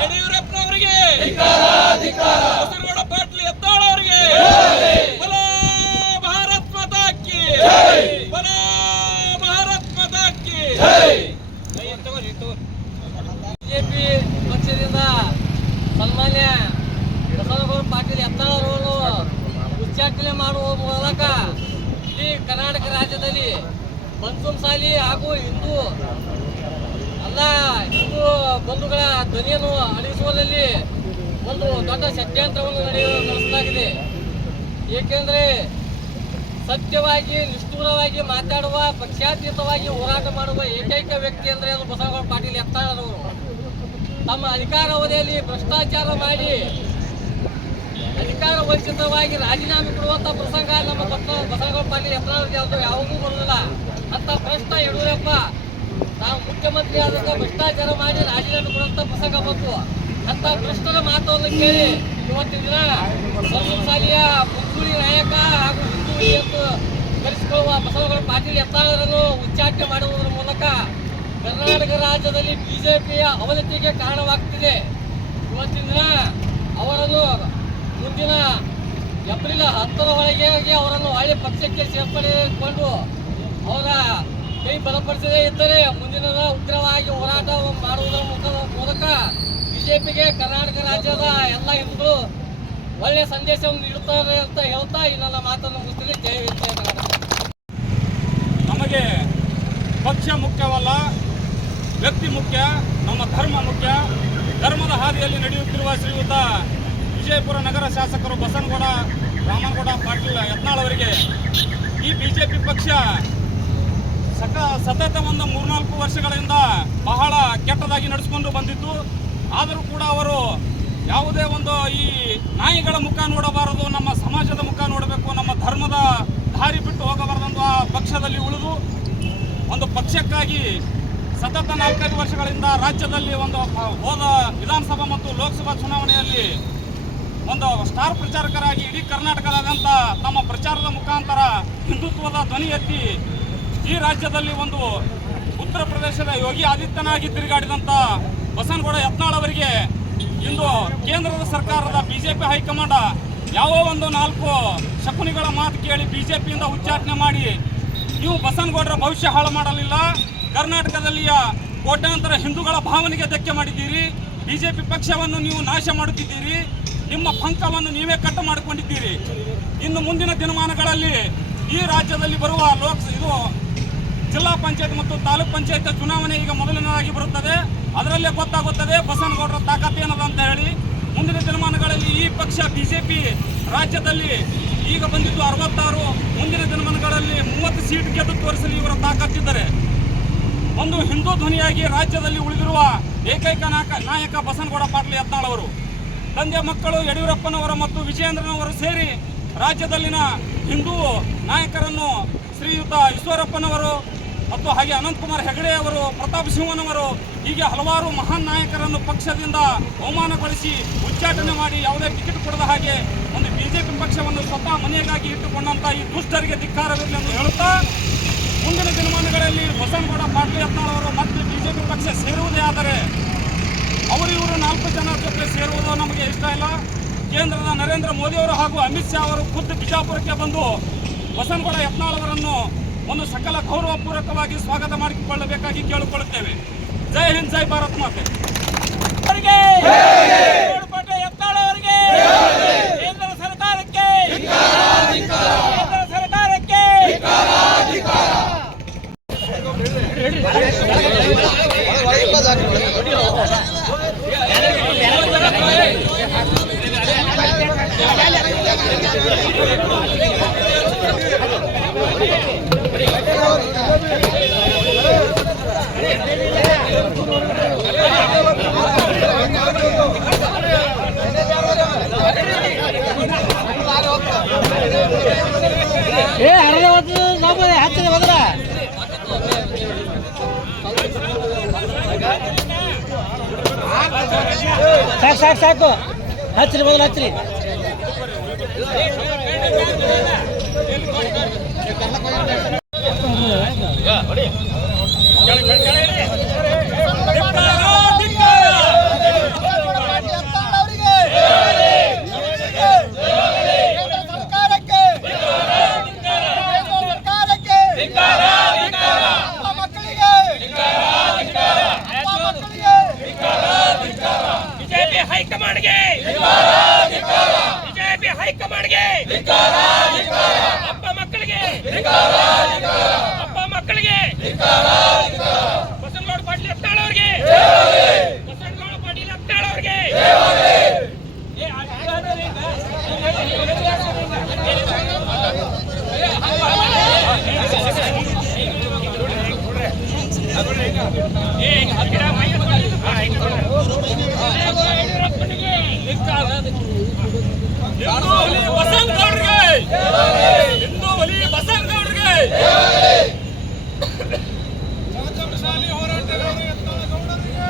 ಯಡಿಯೂರಪ್ಪನವರಿಗೆ, ಬಸನಗೌಡ ಪಾಟೀಲ್ ಯತ್ನಾಳ್ ಅವರಿಗೆ ಬಲೋ ಭಾರತ್ ಮಾತಾ ಕಿ ಬಲೋ ಭಾರತ್ ಮಾತಾ ಕಿ. ಬಿಜೆಪಿ ಪಕ್ಷದಿಂದ ಸನ್ಮಾನ್ಯ ಬಸನಗೌಡ ಪಾಟೀಲ್ ಯತ್ನಾಳ್ ಅವರನ್ನು ಉಚ್ಚಾಟನೆ ಮಾಡುವ ಮೂಲಕ ಇಡೀ ಕರ್ನಾಟಕ ರಾಜ್ಯದಲ್ಲಿ ಪಂಚಮಸಾಲಿ ಹಾಗೂ ಹಿಂದೂ ಬಂಧುಗಳ ಧ್ವನಿಯನ್ನು ಅಳಿಸುವಲ್ಲಿ ಒಂದು ದೊಡ್ಡ ಷಡ್ಯಂತ್ರವನ್ನು ನಡೆಸಲಾಗಿದೆ. ಏಕೆಂದರೆ ಸತ್ಯವಾಗಿ ನಿಷ್ಠೂರವಾಗಿ ಮಾತಾಡುವ, ಪಕ್ಷಾತೀತವಾಗಿ ಹೋರಾಟ ಮಾಡುವ ಏಕೈಕ ವ್ಯಕ್ತಿ ಅಂದರೆ ಅದು ಬಸನಗೌಡ ಪಾಟೀಲ್ ಯತ್ನಾಳ್ ಅವರು. ತಮ್ಮ ಅಧಿಕಾರ ಅವಧಿಯಲ್ಲಿ ಭ್ರಷ್ಟಾಚಾರ ಮಾಡಿ ಅಧಿಕಾರ ವಂಚಿತವಾಗಿ ರಾಜೀನಾಮೆ ಕೊಡುವಂಥ ಪ್ರಸಂಗ ನಮ್ಮ ಬಸನಗೌಡ ಪಾಟೀಲ್ ಯತ್ನಾಳ್ ಅವರಿಗೆ ಯಾವುದೂ ಬರುವುದಿಲ್ಲ. ಅಂತ ಭ್ರಷ್ಟ ಯಡಿಯೂರಪ್ಪ ನಾವು ಮುಖ್ಯಮಂತ್ರಿ ಆದಾಗ ಭ್ರಷ್ಟಾಚಾರ ಮಾಡಿ ರಾಜೀನಾಮೆ ಕೊಡುವಂಥ ಪ್ರಸಂಗ ಬಂತು. ಅಂತ ಭ್ರಷ್ಟರ ಮಾತನ್ನು ಕೇಳಿ ಇವತ್ತಿನ ದಿನ ಪಂಚಮಸಾಲಿಯ ಮುಂಚೂಣಿ ನಾಯಕ ಹಾಗೂ ಹಿಂದೂ ಎಂದು ಕರೆಸಿಕೊಳ್ಳುವ ಬಸನಗೌಡ ಪಾಟೀಲ್ ಯತ್ನಾಳರನ್ನು ಉಚ್ಚಾಟನೆ ಮಾಡುವುದರ ಮೂಲಕ ಕರ್ನಾಟಕ ರಾಜ್ಯದಲ್ಲಿ ಬಿಜೆಪಿಯ ಅವನತಿಗೆ ಕಾರಣವಾಗ್ತಿದೆ. ಇವತ್ತಿನ ದಿನ ಅವರನ್ನು ಮುಂದಿನ ಏಪ್ರಿಲ್ 10ರ ಒಳಗೆ ಅವರನ್ನು ಹಳೆ ಪಕ್ಷಕ್ಕೆ ಸೇರ್ಪಡೆಗೊಂಡು ಅವರ ಕೈ ಬಲಪಡಿಸದೇ ಇದ್ದರೆ ಮುಂದಿನ ಉಗ್ರವಾಗಿ ಹೋರಾಟ ಮಾಡುವುದರ ಮೂಲಕ ಬಿಜೆಪಿಗೆ ಕರ್ನಾಟಕ ರಾಜ್ಯದ ಎಲ್ಲ ಹಿಂದೂಗಳು ಒಳ್ಳೆಯ ಸಂದೇಶವನ್ನು ನೀಡುತ್ತಾರೆ ಅಂತ ಹೇಳ್ತಾ ಈ ನನ್ನ ಮಾತನ್ನು ಮುಗಿಸ್ತೀನಿ. ಜೈ ಕರ್ನಾಟಕ. ನಮಗೆ ಪಕ್ಷ ಮುಖ್ಯವಲ್ಲ, ವ್ಯಕ್ತಿ ಮುಖ್ಯ, ನಮ್ಮ ಧರ್ಮ ಮುಖ್ಯ. ಧರ್ಮದ ಹಾದಿಯಲ್ಲಿ ನಡೆಯುತ್ತಿರುವ ಶ್ರೀಯುತ ವಿಜಯಪುರ ನಗರ ಶಾಸಕರು ಬಸನಗೌಡ ರಾಮನಗೌಡ ಪಾಟೀಲ್ ಯತ್ನಾಳ್ ಅವರಿಗೆ ಈ ಬಿಜೆಪಿ ಪಕ್ಷ ಸತತ ಒಂದು 3-4 ವರ್ಷಗಳಿಂದ ಬಹಳ ಕೆಟ್ಟದಾಗಿ ನಡೆಸಿಕೊಂಡು ಬಂದಿತ್ತು. ಆದರೂ ಕೂಡ ಅವರು ಯಾವುದೇ ಒಂದು ಈ ನಾಯಿಗಳ ಮುಖ ನೋಡಬಾರದು, ನಮ್ಮ ಸಮಾಜದ ಮುಖ ನೋಡಬೇಕು, ನಮ್ಮ ಧರ್ಮದ ದಾರಿ ಬಿಟ್ಟು ಹೋಗಬಾರದೆಂದು ಆ ಪಕ್ಷದಲ್ಲಿ ಉಳಿದು ಒಂದು ಪಕ್ಷಕ್ಕಾಗಿ ಸತತ 4-5 ವರ್ಷಗಳಿಂದ ರಾಜ್ಯದಲ್ಲಿ ಒಂದು ಹೋದ ವಿಧಾನಸಭಾ ಮತ್ತು ಲೋಕಸಭಾ ಚುನಾವಣೆಯಲ್ಲಿ ಒಂದು ಸ್ಟಾರ್ ಪ್ರಚಾರಕರಾಗಿ ಇಡೀ ಕರ್ನಾಟಕದಾದ್ಯಂತ ತಮ್ಮ ಪ್ರಚಾರದ ಮುಖಾಂತರ ಹಿಂದುತ್ವದ ಧ್ವನಿ ಎತ್ತಿ ಈ ರಾಜ್ಯದಲ್ಲಿ ಒಂದು ಉತ್ತರ ಪ್ರದೇಶದ ಯೋಗಿ ಆದಿತ್ಯನಾಗಿ ತಿರುಗಾಡಿದಂಥ ಬಸನಗೌಡ ಯತ್ನಾಳ್ ಅವರಿಗೆ ಇಂದು ಕೇಂದ್ರದ ಸರ್ಕಾರದ ಬಿಜೆಪಿ ಹೈಕಮಾಂಡ್ ಯಾವ ಒಂದು 4 ಶಕುನಿಗಳ ಮಾತು ಕೇಳಿ ಬಿಜೆಪಿಯಿಂದ ಉಚ್ಚಾಟನೆ ಮಾಡಿ ನೀವು ಬಸನಗೌಡರ ಭವಿಷ್ಯ ಹಾಳು ಮಾಡಲಿಲ್ಲ, ಕರ್ನಾಟಕದಲ್ಲಿಯ ಕೋಟ್ಯಾಂತರ ಹಿಂದೂಗಳ ಭಾವನೆಗೆ ಧಕ್ಕೆ ಮಾಡಿದ್ದೀರಿ, ಬಿಜೆಪಿ ಪಕ್ಷವನ್ನು ನೀವು ನಾಶ ಮಾಡುತ್ತಿದ್ದೀರಿ, ನಿಮ್ಮ ಪಂಕವನ್ನು ನೀವೇ ಕಟ್ಟು ಮಾಡಿಕೊಂಡಿದ್ದೀರಿ. ಇನ್ನು ಮುಂದಿನ ದಿನಮಾನಗಳಲ್ಲಿ ಈ ರಾಜ್ಯದಲ್ಲಿ ಬರುವ ಇದು ಜಿಲ್ಲಾ ಪಂಚಾಯತ್ ಮತ್ತು ತಾಲೂಕ್ ಪಂಚಾಯತ್ ಚುನಾವಣೆ ಈಗ ಮೊದಲನೇದಾಗಿ ಬರುತ್ತದೆ. ಅದರಲ್ಲೇ ಗೊತ್ತಾಗುತ್ತದೆ ಬಸನಗೌಡರ ತಾಕತ್ತು ಏನದ ಅಂತ ಹೇಳಿ. ಮುಂದಿನ ದಿನಮಾನಗಳಲ್ಲಿ ಈ ಪಕ್ಷ ಬಿಜೆಪಿ ರಾಜ್ಯದಲ್ಲಿ ಈಗ ಬಂದಿದ್ದು 66, ಮುಂದಿನ ದಿನಮಾನಗಳಲ್ಲಿ 30 ಸೀಟ್ ಗೆದ್ದು ತೋರಿಸಲು ಇವರ ತಾಕತ್ತಿದ್ದರೆ ಒಂದು ಹಿಂದೂ ಧ್ವನಿಯಾಗಿ ರಾಜ್ಯದಲ್ಲಿ ಉಳಿದಿರುವ ಏಕೈಕ ನಾಯಕ ಬಸನಗೌಡ ಪಾಟೀಲ್ ಯತ್ನಾಳ್ ಅವರು. ತಂದೆ ಮಕ್ಕಳು ಯಡಿಯೂರಪ್ಪನವರು ಮತ್ತು ವಿಜಯೇಂದ್ರನವರು ಸೇರಿ ರಾಜ್ಯದಲ್ಲಿನ ಹಿಂದೂ ನಾಯಕರನ್ನು ಶ್ರೀಯುತ ಈಶ್ವರಪ್ಪನವರು ಮತ್ತು ಹಾಗೆ ಅನಂತಕುಮಾರ್ ಹೆಗಡೆ ಅವರು, ಪ್ರತಾಪ್ ಸಿಂಹನವರು, ಹೀಗೆ ಹಲವಾರು ಮಹಾನ್ ನಾಯಕರನ್ನು ಪಕ್ಷದಿಂದ ಅವಮಾನಗೊಳಿಸಿ ಉಚ್ಚಾಟನೆ ಮಾಡಿ ಯಾವುದೇ ಟಿಕೆಟ್ ಕೊಡದ ಹಾಗೆ ಒಂದು ಬಿಜೆಪಿ ಪಕ್ಷವನ್ನು ಸ್ವತಃ ಮನೆಯಾಗಿ ಇಟ್ಟುಕೊಂಡಂಥ ಈ ದುಷ್ಟರಿಗೆ ಧಿಕ್ಕಾರವಿರಲಿ ಎಂದು ಹೇಳುತ್ತಾ, ಮುಂದಿನ ದಿನಮಾನಗಳಲ್ಲಿ ಬಸನಗೌಡ ಪಾಟೀಲ್ ಯತ್ನಾಳ್ ಅವರು ಮತ್ತೆ ಬಿಜೆಪಿ ಪಕ್ಷ ಸೇರುವುದೇ ಆದರೆ ಇವರು 4 ಜನ ಜೊತೆ ಸೇರುವುದು ನಮಗೆ ಇಷ್ಟ ಇಲ್ಲ. ಕೇಂದ್ರದ ನರೇಂದ್ರ ಮೋದಿಯವರು ಹಾಗೂ ಅಮಿತ್ ಶಾ ಅವರು ಖುದ್ದು ಬಿಜಾಪುರಕ್ಕೆ ಬಂದು ಬಸನಗೌಡ ಯತ್ನಾಳ್ ಅವರನ್ನು ಒಂದು ಸಕಲ ಗೌರವಪೂರ್ವಕವಾಗಿ ಸ್ವಾಗತ ಮಾಡಿಕೊಳ್ಳಬೇಕಾಗಿ ಕೇಳಿಕೊಳ್ಳುತ್ತೇವೆ. ಜೈ ಹಿಂದ್, ಜೈ ಭಾರತ್ ಮಾತೆ. ಯತ್ನಾಳ್ ಅವರಿಗೆ, ಕೇಂದ್ರ ಸರ್ಕಾರಕ್ಕೆ, ಕೇಂದ್ರ ಸರ್ಕಾರಕ್ಕೆ ಸಾಕು ಹಚ್ಚಿರಿ, ಮೊದಲು ಹಚ್ಚಿರಿ. ಧಿಕ್ಕಾರ ರಾಜವಂಶಾಲಿ ಹೋರಾಟಗಾರ ಯತ್ನಾಳ್ ಗೌಡರಿಗೆ